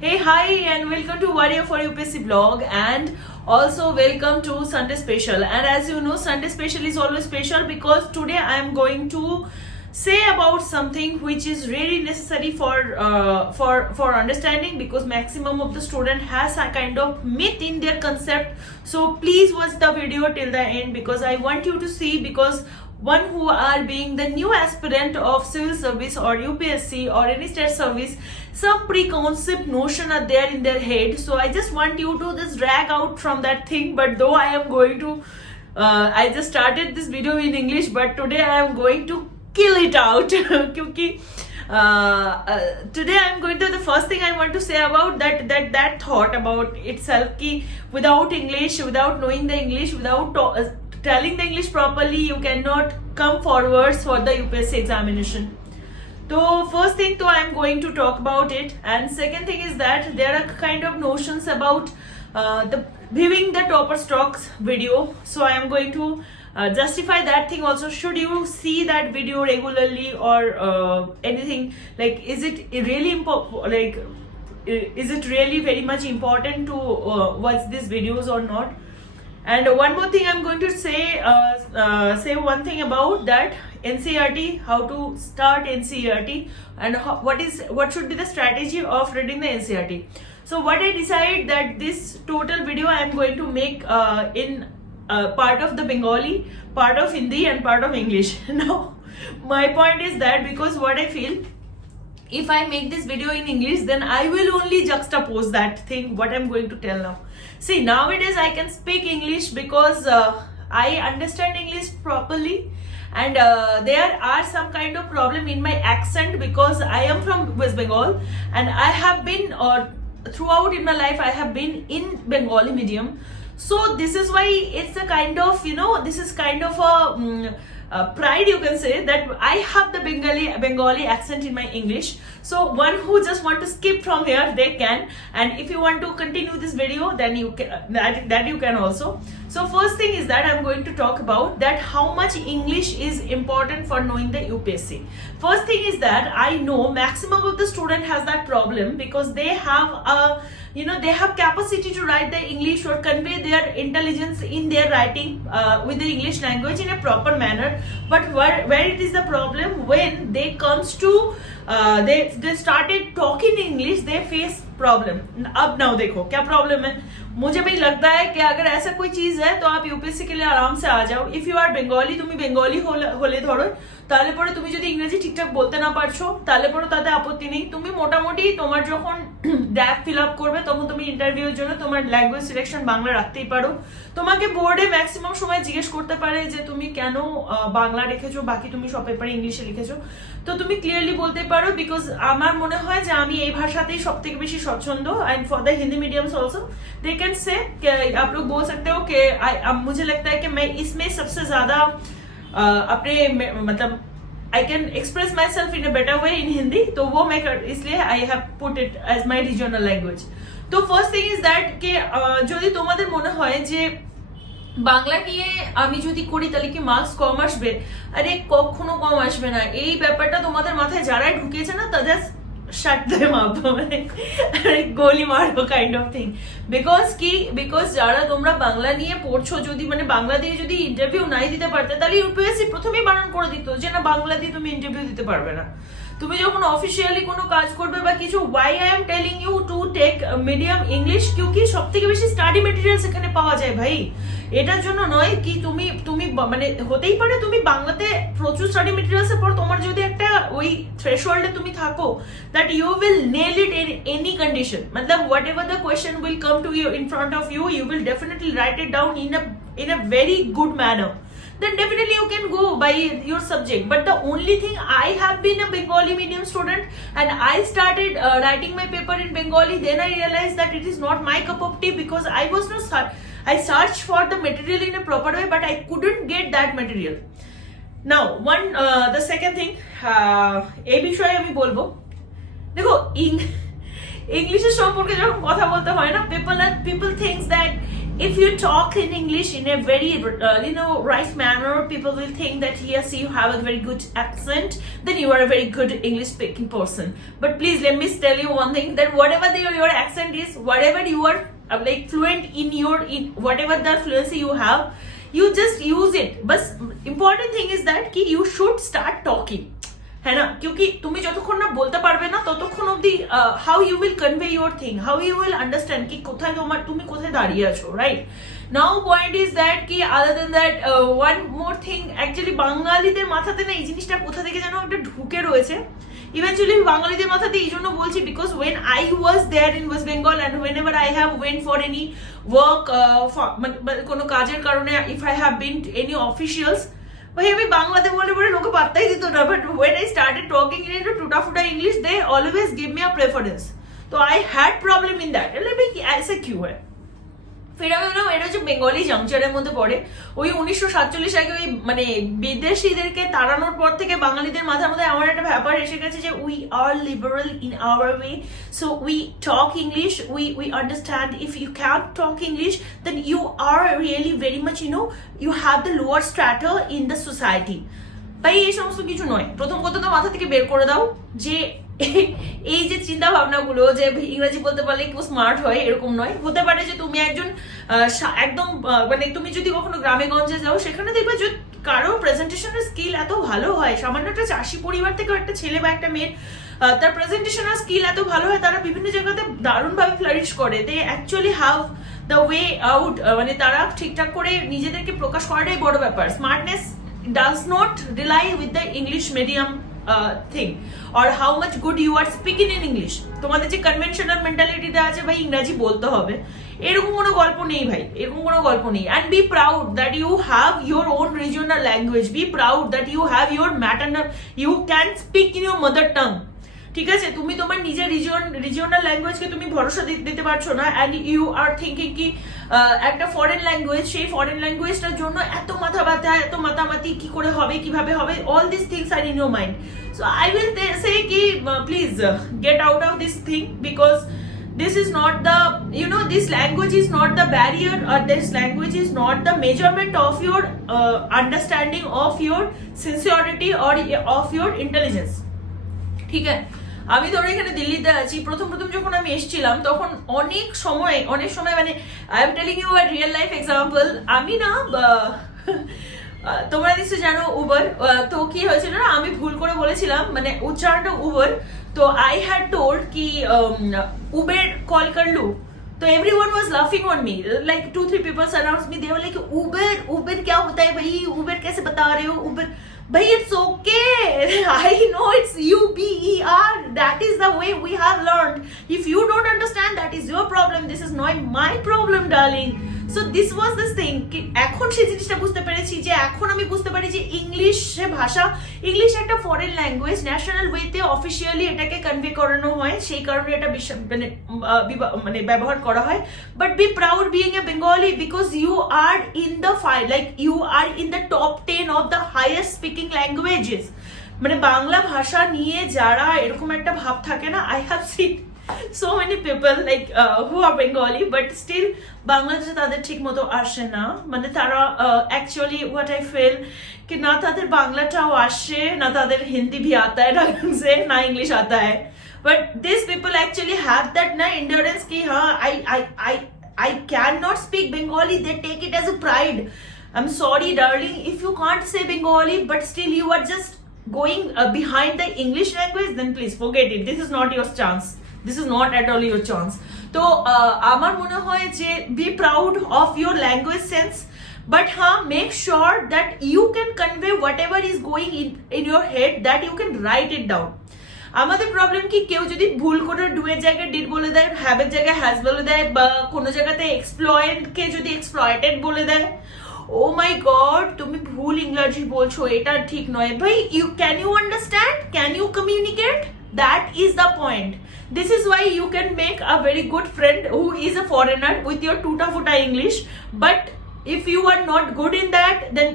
Hey, hi, and welcome to Warrior for UPSC blog, and also welcome to Sunday Special. And as you know, Sunday Special is always special because today I am going to say about something which is really necessary for understanding, because maximum of the student has a kind of myth in their concept. So please watch the video till the end because I want you to see, because one who are being the new aspirant of civil service or UPSC or any state service, some preconceived notion are there in their head. So I just want you to just drag out from that thing. But though I am going to I just started this video in English, but today I am going to kill it out क्योंकि today I am going to, the first thing I want to say about that thought about itself कि without English, without knowing the English, without telling the English properly, you cannot come forwards for the UPSC examination. So first thing, I am going to talk about it, and second thing is that there are kind of notions about the viewing the topper stocks video. So I am going to justify that thing also. Should you see that video regularly or anything, like is it really is it really very much important to watch these videos or not? And one more thing I'm going to say one thing about that NCERT, how to start NCERT, and what should be the strategy of reading the NCERT. So what I decided that this total video I am going to make in part of the Bengali, part of Hindi and part of English. Now my point is that, because what I feel, if I make this video in English, then I will only juxtapose that thing what I'm going to tell now. See, nowadays I can speak English because I understand English properly, and there are some kind of problem in my accent because I am from West Bengal, and I have been throughout in my life I have been in Bengali medium. So this is why it's a kind of, this is kind of a pride, you can say, that I have the Bengali accent in my English. So one who just want to skip from here, they can, and if you want to continue this video, then you can, that you can also. So first thing is that I'm going to talk about that how much English is important for knowing the UPSC. First thing is that I know maximum of the student has that problem because they have a they have capacity to write the English or convey their intelligence in their writing with the English language in a proper manner. But where it is the problem, when they comes to they started talking English, they face problem. अब now देखो क्या problem है. मुझे भी लगता है कि अगर ऐसा कोई चीज है तो आप यूपीएससी के लिए आराम से आ जाओ. इफ यू आर बेंगली, তুমি বেঙ্গলি হলে ধরো, তাহলে পরে তুমি যদি ইংরেজি ঠিকঠাক বলতে না পারছো, তাহলে পরে তাতে আপত্তি নেই. তুমি মোটামুটি তোমার যখন ড্যাপ ফিল আপ করবে তখন তুমি ইন্টারভিউর জন্য তোমার ল্যাঙ্গুয়েজ সিলেকশন বাংলা রাখতেই পারো. তোমাকে বোর্ডে ম্যাক্সিমাম সময় জিজ্ঞেস করতে পারে যে তুমি কেন বাংলা রেখেছো, বাকি তুমি সব পেপারে ইংলিশে লিখেছো. তো তুমি ক্লিয়ারলি বলতে পারো, বিকজ আমার মনে হয় যে আমি এই ভাষাতেই সব থেকে বেশি স্বচ্ছন্দ. And for the Hindi mediums also they can say आप लोग बोल सकते हो कि मुझे लगता है कि मैं इसमें सबसे ज्यादा अपने मतलब I can express myself in a better way in Hindi. तो वो मैं इसलिए I have put it as my regional language. तो ফার্স্ট থিং ইজ দ্যাট কে যদি তোমাদের মনে হয় যে বাংলা নিয়ে আমি যদি করি তাহলে কি মার্কস কম আসবে, আরে কখনো কম আসবে না. এই ব্যাপারটা তোমাদের মাথায় যারাই ঢুকিয়েছে না, তাদের shut them up, গোলি মারবো কাইন্ড অফ থিং. বিকজ যারা তোমরা বাংলা নিয়ে পড়ছো, যদি মানে বাংলা দিয়ে যদি ইন্টারভিউ নাই দিতে পারতে, তাহলে ইউপিএসসি প্রথমেই বারণ করে দিত যে না, বাংলা দিয়ে তুমি ইন্টারভিউ দিতে পারবে না. তুমি যখন অফিসিয়ালি কোনো কাজ করবে বা কিছু, why I am telling you to take medium English, কিউকি সব থেকে বেশি স্টাডি মেটেরিয়ালস এখানে পাওয়া যায় ভাই. এটার জন্য নয় কি তুমি মানে হতেই পারে তুমি বাংলাতে প্রচুর স্টাডি মেটেরিয়ালস এর পর তোমার যদি একটা ওই থ্রেশহোল্ডে তুমি থাকো, that you will nail it in any condition. मतलब whatever the question will come to you in front of you, you will definitely write it down in a very good manner. Then definitely you can go by your subject. But the only thing, I have been a Bengali medium student and I started writing my paper in Bengali. Then I realized that it is not my cup of tea, because I searched for the material in a proper way, but I couldn't get that material. Now the second thing, এই বিষয়ে আমি বলবো, দেখো ইংলিশের সম্পর্কে যখন কথা বলতে হয় না, people thinks that if you talk in English in a very right manner, people will think that yes, you have a very good accent, then you are a very good English speaking person. But please let me tell you one thing, that whatever your accent is, whatever you are like fluent in whatever the fluency you have, you just use it. But important thing is that ki you should start talking, है ना, क्योंकि तुम्हें যতক্ষণ না বলতে পারবে না ততক্ষণ অবধি how you will convey your thing, how you will understand কি কোথায় তুমি কোথায় দাঁড়িয়ে আছো, right? Now point is that কি other than that one more thing, actually বাঙালিদের মাথাতে না এই জিনিসটা কোথা থেকে যেন একটা ঢুকে রয়েছে। ইভেনচুয়ালি বাঙালিদের মাথাতে এই জন্য বলছি, because when I was there in West Bengal and whenever I have went for any work, কোনো কাজের কারণে, if I have been any officials, ভাই আমি বাংলাতে বলে পরে লোকে পাত্তাই দিত না। But when I started talking in টুটা ফুটা English, they always give me a preference. তো I had problem in that, ऐसे क्यों है? ফির আমি বললাম এটা হচ্ছে বেঙ্গলি জাংচারের মধ্যে পড়ে। ওই 1947 সালে ওই মানে বিদেশিদেরকে তাড়ানোর পর থেকে বাঙালিদের মাথার মধ্যে আমার একটা ব্যাপার এসে গেছে যে we are liberal in our way, so we talk English, we understand if you can talk English then you are really very much you have the lower strata in the society. ভাই এই সমস্ত কিছু নয়। প্রথম কথা তো মাথা থেকে বের করে দাও যে এই যে চিন্তা ভাবনাগুলো যে ইংরেজি বলতে পারলে কেউ স্মার্ট হয়, এরকম নয়। হতে পারে যে তুমি একজন একদম মানে তুমি যদি কখনো গ্রামে গঞ্জে যাও, সেখানে দেখবে যে কারো প্রেজেন্টেশনের স্কিল এত ভালো হয়, সামান্য একটা চাষি পরিবার থেকেও একটা ছেলে বা একটা মেয়ের তার প্রেজেন্টেশনের স্কিল এত ভালো হয়, তারা বিভিন্ন জায়গাতে দারুণভাবে ফ্লারিশ করে। They actually have the way out, মানে তারা ঠিকঠাক করে নিজেদেরকে প্রকাশ করাটাই বড় ব্যাপার। Smartness does not rely with the English medium thing or how much good you are speaking in English. তোমাদের যে কনভেনশনাল মেন্টালিটিটা আছে ভাই ইংরেজি বলতে হবে, এরকম কোনো গল্প নেই ভাই, এরকম কোনো গল্প নেই। And be proud that you have your own regional language, be proud that you have your maternal, you can speak in your mother tongue. ঠিক আছে, তুমি তোমার নিজের রিজিওনাল ল্যাঙ্গুয়েজকে তুমি ভরসা দিতে পারছো না, অ্যান্ড ইউ আর থিঙ্কিং কি একটা ফরেন ল্যাঙ্গুয়েজ, সেই ফরেন ল্যাঙ্গুয়েজটার জন্য এত মাথা ব্যথা, এত মাতামাতি কি করে হবে, কিভাবে হবে, all this things are in your mind. So I will say কি please get out of this thing, because this is not the, this language is not the barrier, or this language is not the measurement of your understanding of your sincerity or of your intelligence. ঠিক আছে, আমি ধরো এখানে দিল্লিতে আছি, প্রথম যখন আমি এসেছিলাম তখন অনেক সময় মানে I am telling you a real life example. আমি না তোমরা নিশ্চয় জানো উবার, তো কি হয়েছিল না, আমি ভুল করে বলেছিলাম মানে উচ্চারণটা উবার, তো আই হ্যাড টোল্ড কি উবের কল করলু, तो everyone was laughing on me, like 2-3 people surrounds me, they were like Uber क्या होता है भाई, Uber कैसे बता रहे हो, Uber भाई it's okay, I know it's UBER, that is the way we have learned. If you don't understand, that is your problem, this is not my problem darling. So this was the thing, এখন সেই জিনিসটা বুঝতে পেরেছি যে এখন আমি বুঝতে পারি যে ইংলিশ ভাষা, ইংলিশ একটা ফরেন ল্যাঙ্গুয়েজ, ন্যাশনাল ওয়েতে অফিসিয়ালি এটাকে কনভে করানো হয়, সেই কারণে এটা মানে ব্যবহার করা হয়। But be proud being a Bengali, because you are in the like you are in the top 10 of the highest speaking languages. মানে বাংলা ভাষা নিয়ে যারা এরকম একটা ভাব থাকে না, I have seen so many people like who are Bengali but still বাংলাদেশে তাদের ঠিক মতো আসে না, মানে তারা actually what I feel कि ना তাদের বাংলাটাও আসে না, তাদের হিন্দি भी आता है ढंग से ना इंग्लिश आता है, but these people actually have that na endurance कि हाँ I cannot speak Bengali, they take it as a pride. I'm sorry darling, if you can't say Bengali but still you are just going behind the English language, then please forget it, this is not your chance, this is not at all your chance. তো আমার মনে হয় যে be proud of your language sense, but make sure that you can convey whatever is going in your head, that you can write it down. আমাদের problem কি, কেউ যদি ভুল করে ডু এর জায়গায় ডিড বলে দেয়, হ্যাভ এর জায়গায় হ্যাজ বলে দেয়, বা কোনো জায়গাতে এক্সপ্লয়েড কে যদি এক্সপ্লয়েটেড বলে দেয়, ও মাই গড তুমি ভুল ইংরেজি বলছো, এটা ঠিক নয়। ভাই can you understand, can you communicate, that is the point. This is why you can make a very good friend who is a foreigner with your tuta futa English, but if you are not good in that, then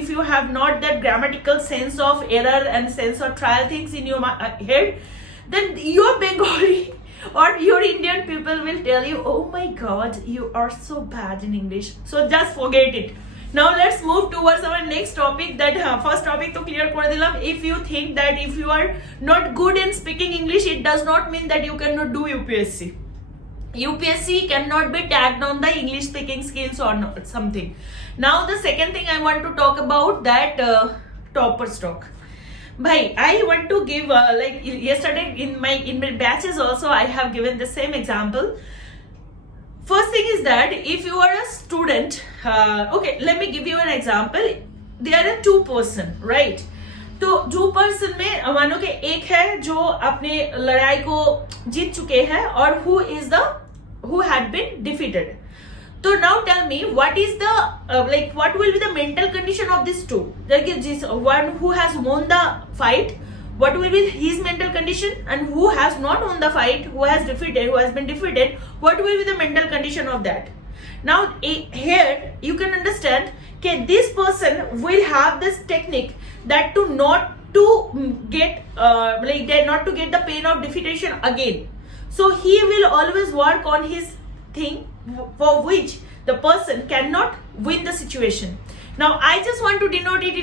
if you have not that grammatical sense of error and sense of trial things in your head, then your Bengali or your Indian different people will tell you, oh my god, you are so bad in English. So just forget it. Now let's move towards our next topic. That first topic to clear kore dilam. If you think that if you are not good in speaking English, it does not mean that you cannot do UPSC. UPSC cannot be tagged on the English speaking skills or not, something. Now the second thing I want to talk about, that topper stock. Bhai, I want to give like yesterday in my batches also I have given the same example. First thing is that if you are a student, okay, let me give you an example. There are two person, right? तो दो person में मानो कि एक है जो अपने लड़ाई को जीत चुके हैं और who had been defeated. So now tell me, what is the what will be the mental condition of these two? Like this one who has won the fight, what will be his mental condition, and who has not won the fight, who has been defeated, what will be the mental condition of that? Now here you can understand that this person will have this technique that not to get the pain of defeation again. So he will always work on his thing for which the person cannot win the situation. Now I just want to denote it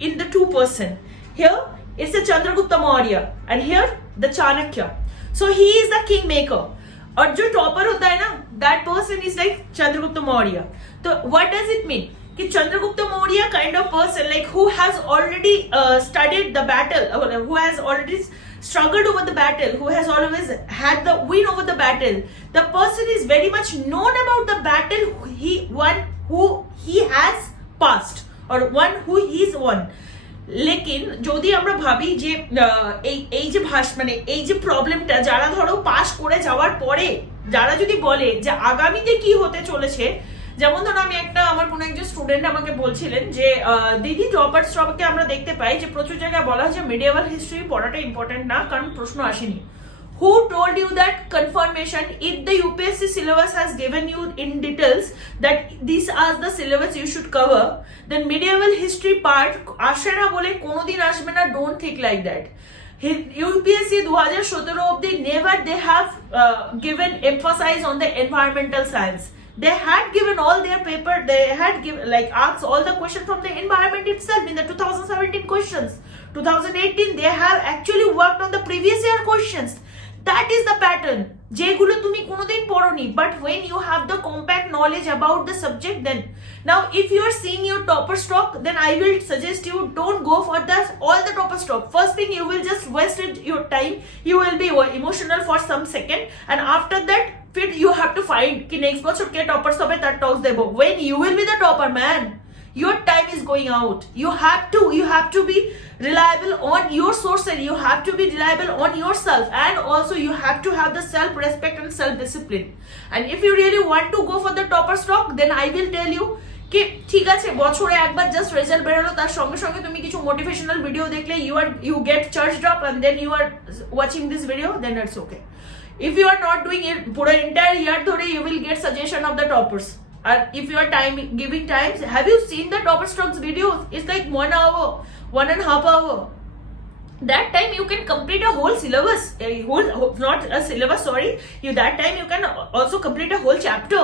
in the two person. Here it's a Chandragupta Maurya and here the Chanakya. So he is the kingmaker. और जो topper होता है ना, that person is like Chandragupta Maurya. So what does it mean? कि Chandragupta Maurya kind of person, like who has already studied the battle, who has already struggled over the battle, who has always had the win over the battle. The person is very much known about the battle who he has passed or one who he's won. लेकिन যদি আমরা ভাবি যে এই যে মানে এই যে প্রবলেমটা যারা ধরো পাস করে যাওয়ার পরে যারা যদি বলে যে আগামীতে কি হতে চলেছে, যেমন ধরো আমি আমার কোনো একজন স্টুডেন্ট আমাকে বলছিলেন যে দিদি টপার স্টপকে আমরা দেখতে পাই যে প্রচুর জায়গায় বলা হয় যে মিডিয়েভাল হিস্ট্রি পড়াটা ইম্পর্টেন্ট না, কারণ প্রশ্ন আসেনি। Who told you that confirmation? If the UPSC syllabus has given you in details that these are the syllabus you should cover, then medieval history part আসে না বলে কোনোদিন আসবে না, don't think like that. UPSC 2017 অবধি never they have given emphasis on the environmental science. They had given all their paper, they had given asked all the questions from the environment itself in the 2017 questions. 2018 they have actually worked on the previous year questions. That is the pattern. যেগুলো তুমি কোনোদিন পড়োনি, but when you have the compact knowledge about the subject, then now if you are seeing your topper stock, then I will suggest you don't go for all the topper stock. First thing, you will just waste your time. You will be emotional for some second, and after that you have to find ki next বছর কে topper হবে তার talks Dev. When you will be the topper, man, your time is going out. You have to be reliable on your sources. You have to be reliable on yourself, and also you have to have the self respect and self discipline. And if you really want to go for the topper stock, then I will tell you कि ठीक আছে বছরে একবার just result বেরোলো, তার সঙ্গে সঙ্গে তুমি কিছু মোটিভেশনাল ভিডিও দেখলে you get charged up and then you are watching this video, then it's okay. If you are not doing it পুরো entire year ধরে, you will get suggestion of the toppers. If you are giving times, have you seen the topper stocks videos? It's like 1 hour, 1.5 hour. That time you can complete a whole syllabus, not a syllabus, sorry. That time you can also complete a whole chapter.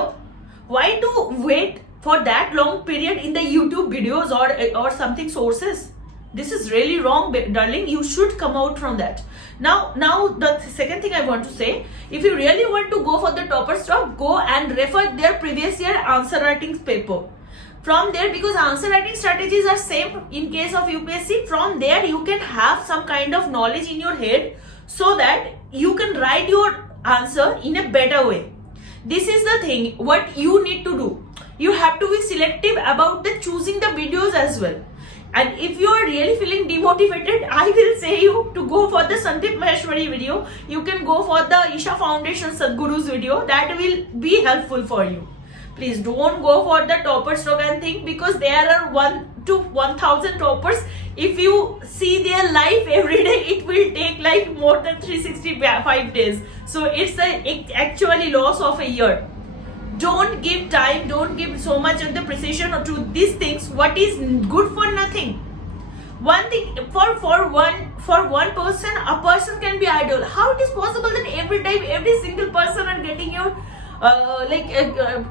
Why to wait for that long period in the YouTube videos or something sources? This is really wrong, darling. You should come out from that. Now the second thing I want to say, if you really want to go for the topper stock, go and refer their previous year answer writing paper. From there, because answer writing strategies are same in case of UPSC, from there you can have some kind of knowledge in your head so that you can write your answer in a better way. This is the thing what you need to do. You have to be selective about the choosing the videos as well. And if you are really feeling demotivated, I will say you to go for the Sandeep Maheshwari video. You can go for the Isha Foundation Sadhguru's video. That will be helpful for you. Please don't go for the topper stock and think because there are 1 to 1,000 toppers. If you see their life every day, it will take like more than 365 days. So it's actually loss of a year. Don't give time, don't give so much of the precision to these things what is good for nothing. one thing for one person, a person can be idol. How it is possible that every time every single person are getting your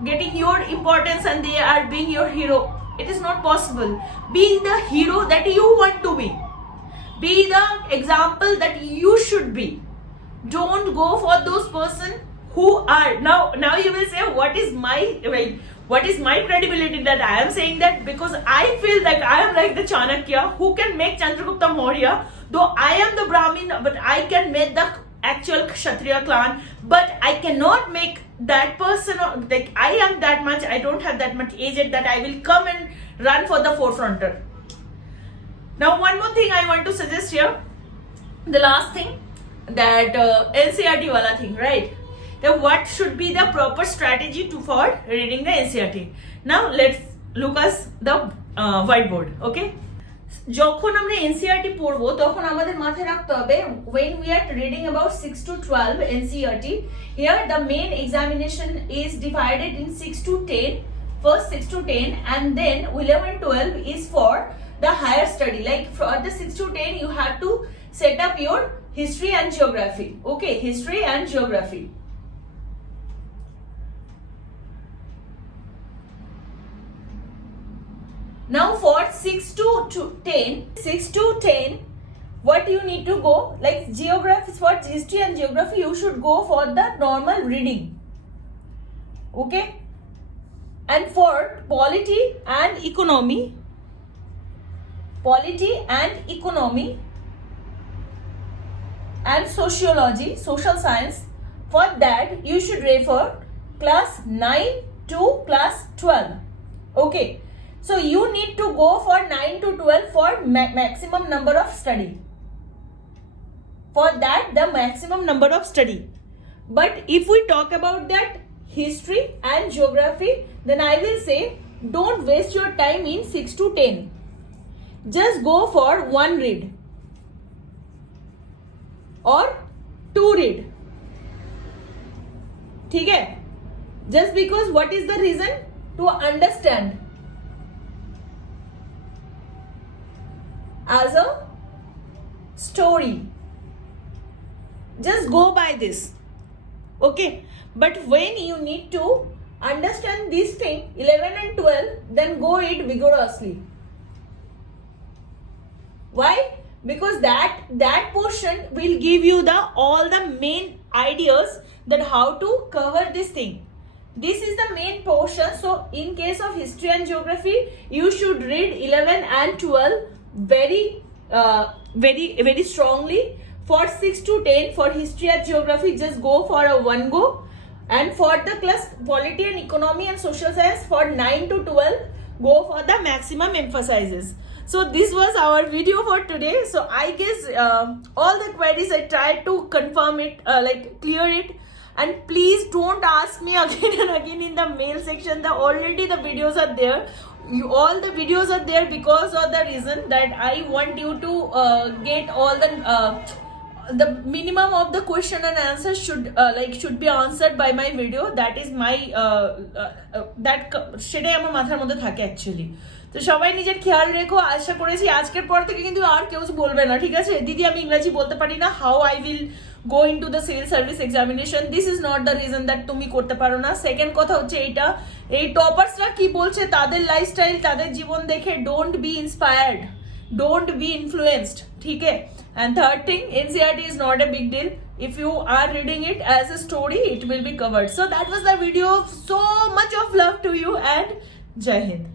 getting your importance and they are being your hero? It is not possible. Be the hero that you want to be. Be the example that you should be. Don't go for those person who are now you will say, what is my credibility that I am saying that? Because I feel that I am like the Chanakya who can make Chandragupta Maurya. Though I am the Brahmin, but I can make the actual Kshatriya clan, but I cannot make that person, like I am that much, I don't have that much age that I will come and run for the forefronter. Now one more thing I want to suggest here, the last thing, that NCERT wala thing, right? Then what should be the proper strategy for reading the NCERT? Now let's look at the whiteboard, okay? যখন আমরা NCERT পড়বো তখন আমাদের মাথায় রাখতে হবে, when we are reading about 6 to 12 NCERT, here the main examination is divided in 6 to 10, first 6 to 10, and then 11 12 is for the higher study. Like for the 6 to 10 you have to set up your history and geography, okay? History and geography. Now for 6 to 10, what you need to go, like geography, for history and geography you should go for the normal reading, okay? And for polity and economy and sociology, social science, for that you should refer class 9 to class 12, okay? So you need to go for 9 to 12 for maximum number of study. For that, the maximum number of study. But if we talk about that history and geography, then I will say don't waste your time in 6 to 10. Just go for one read or two read. ठीक है? Just because what is the reason? To understand. As a story, just go by this, okay? But when you need to understand this thing 11 and 12, then go it vigorously. Why? Because that portion will give you all the main ideas that how to cover this thing. This is the main portion. So in case of history and geography, you should read 11 and 12 very strongly. For 6 to 10 for history and geography, just go for a one go. And for the class polity and economy and social science, for 9 to 12, go for the maximum emphasizes. So this was our video for today. So I guess all the queries I tried to confirm it, like clear it. And please don't ask me again and again in the mail section. Already the videos are there. All the videos are there because of the reason that I want you to get all the minimum of the question and answers should be answered by my video. That is my সেটাই আমার মাথার মধ্যে থাকে actually. তো সবাই নিজের খেয়াল রেখো। আশা করেছি আজকের পর থেকে কিন্তু আর কেউ বলবে না, ঠিক আছে? দিদি আমি ইংরেজি বলতে পারি না, how I will go into the civil service examination. This is not the reason that তুমি করতে পারো না। সেকেন্ড কথা হচ্ছে এইটা, এই টপার্সরা কি বলছে তাদের লাইফস্টাইল, তাদের জীবন দেখে don't be inspired, don't be influenced, ঠিক আছে? And third thing, NCERT is not a big deal. If you are reading it as a story, it will be covered. So that was the video. So much of love to you and Jai Hind.